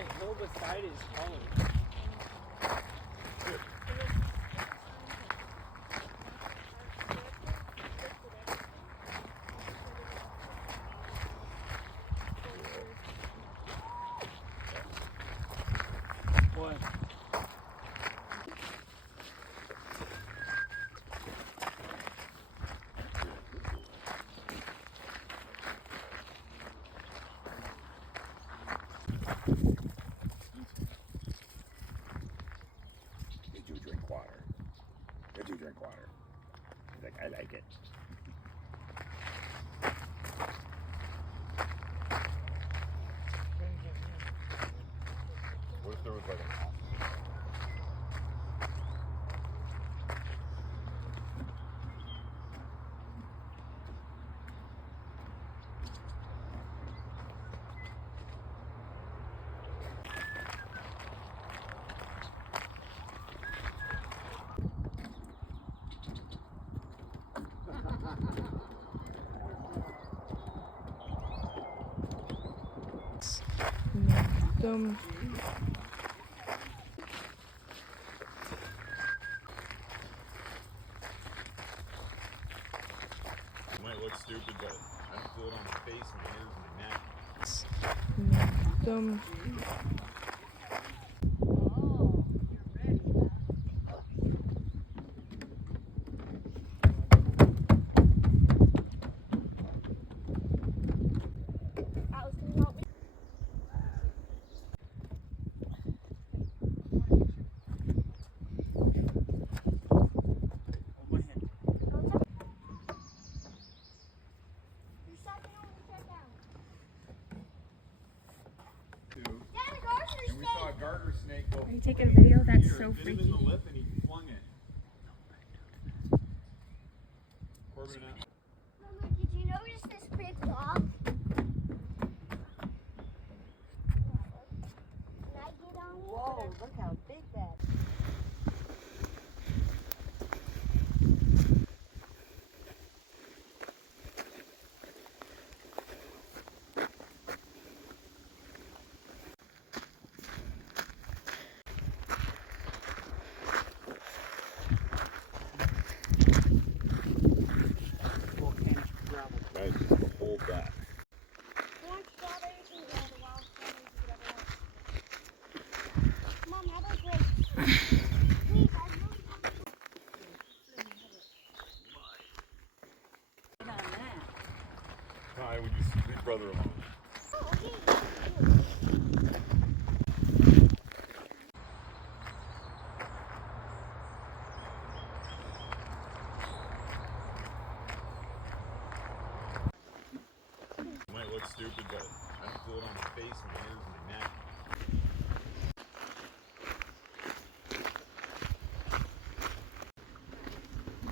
that hill beside is taller. What? They do drink water. They do drink water. He's like, I like it. What if there was like an awesome? Dumb. It might look stupid, but I don't feel it on my face, my ears, my neck. Dumb. And we saw a garter snake go. Are you taking a video? That's here, so bit him freaky. in the lip and he flung it. Corbin out. Mama, did you notice this big rock? Can I get on it? Whoa, look how big that is. Volcanic gravel. Guys, hold that. You want strawberries and all the wild strawberries, whatever else. Mom, how about grapes? Please, I really want to. Get on that. Hi, would you leave brother alone? Oh, okay. It might look stupid, but I don't feel it on my face, my ears, my neck.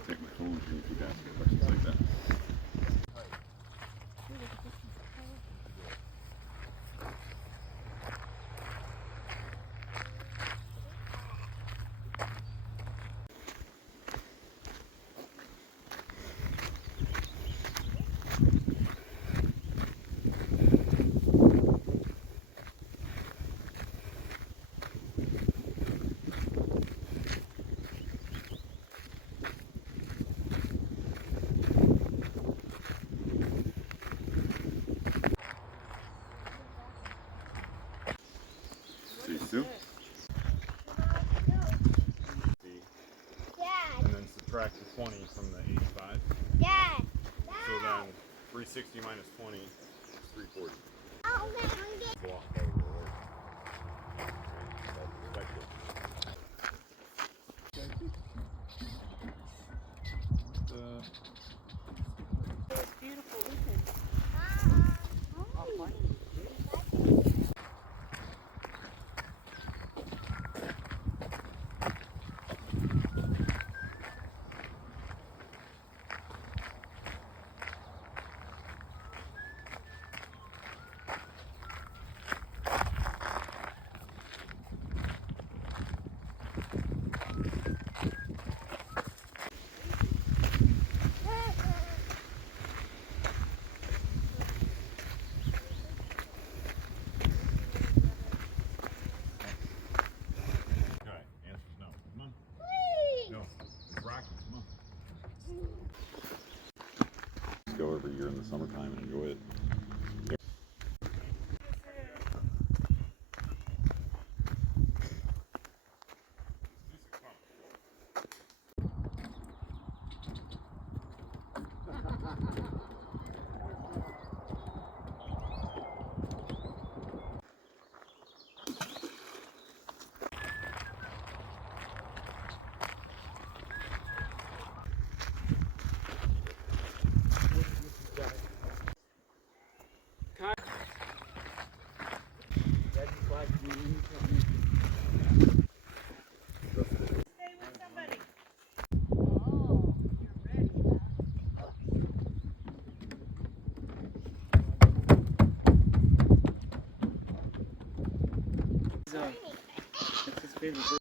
Take my phone and keep asking questions like that. See, Sue? Dad, And then subtract the 20 from the 85. Dad, So then 360 minus 20 is 340. oh man, I'm getting. Walk over there. Self-respected. It's beautiful, isn't it? How funny. like the incoming. Stay with somebody. Oh, you're ready, huh? That's his favorite bird.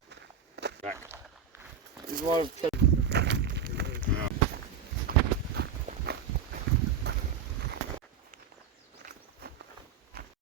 Back. There's a lot of